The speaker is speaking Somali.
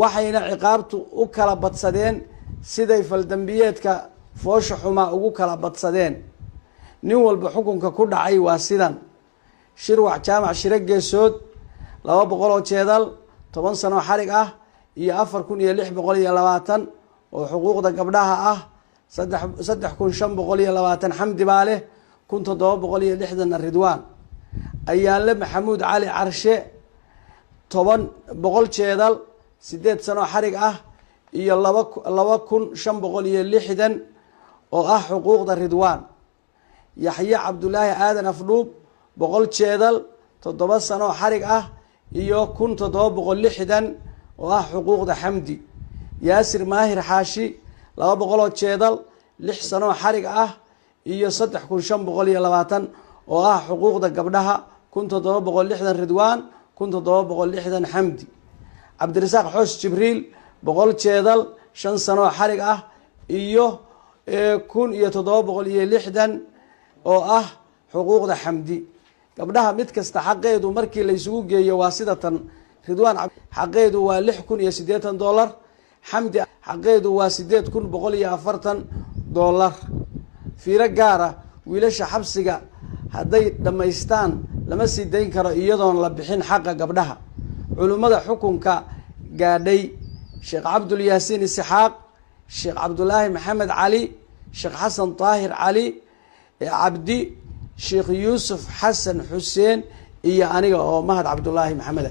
waxayna ciqaabtu u kala badsadeen siday faldambiyeedka foosha xuma ugu kala badsadeen nin walba xukunka ku dhacay waa sidan shirwac jaamac shiro geesood 200 oo jeedal 10 sano xarig ah iyo 4620 oo xuquuqda gabdhaha ah 3520 xamdi baale 1760 ridwaan ayaale maxamuud cali carshe 10 jeedal 8 sano xarig ah iyo 2560 oo ah xuquuqda ridwaan yaxya cabdulaahi aadan afdhuub 100 jeedal 7 sano xarig ah iyo 1760 oo ah xuquuqda xamdi yaasir maahir xaashi 200 jeedal 6 sano xarig ah iyo 3520 oo ah xuquuqda gabdhaha 1760 ridwaan 1760 xamdi cabdirasaaq xoos jibriil 100 jeedal 5 sano xarig ah iyo 1760 oo ah xuquuqda xamdi gabdhaha mid kasta xaqeedu markii la isugu geeyo waa sida tan ridwaan xaqeedu waa $680 xamdi xaqeedu waa $8140 fiiro gaara wiilasha xabsiga hadday dhammaystaan lama sii dayn karo iyadoon la bixin xaqa gabdhaha culimmada xukunka gaadhay sheekh cabdul yaasiin isxaaq sheekh cabdulaahi maxamed cali sheekh xasan taahir cali cabdi sheekh yuusuf xasan xuseen iyo aniga oo mahad cabdulaahi maxamed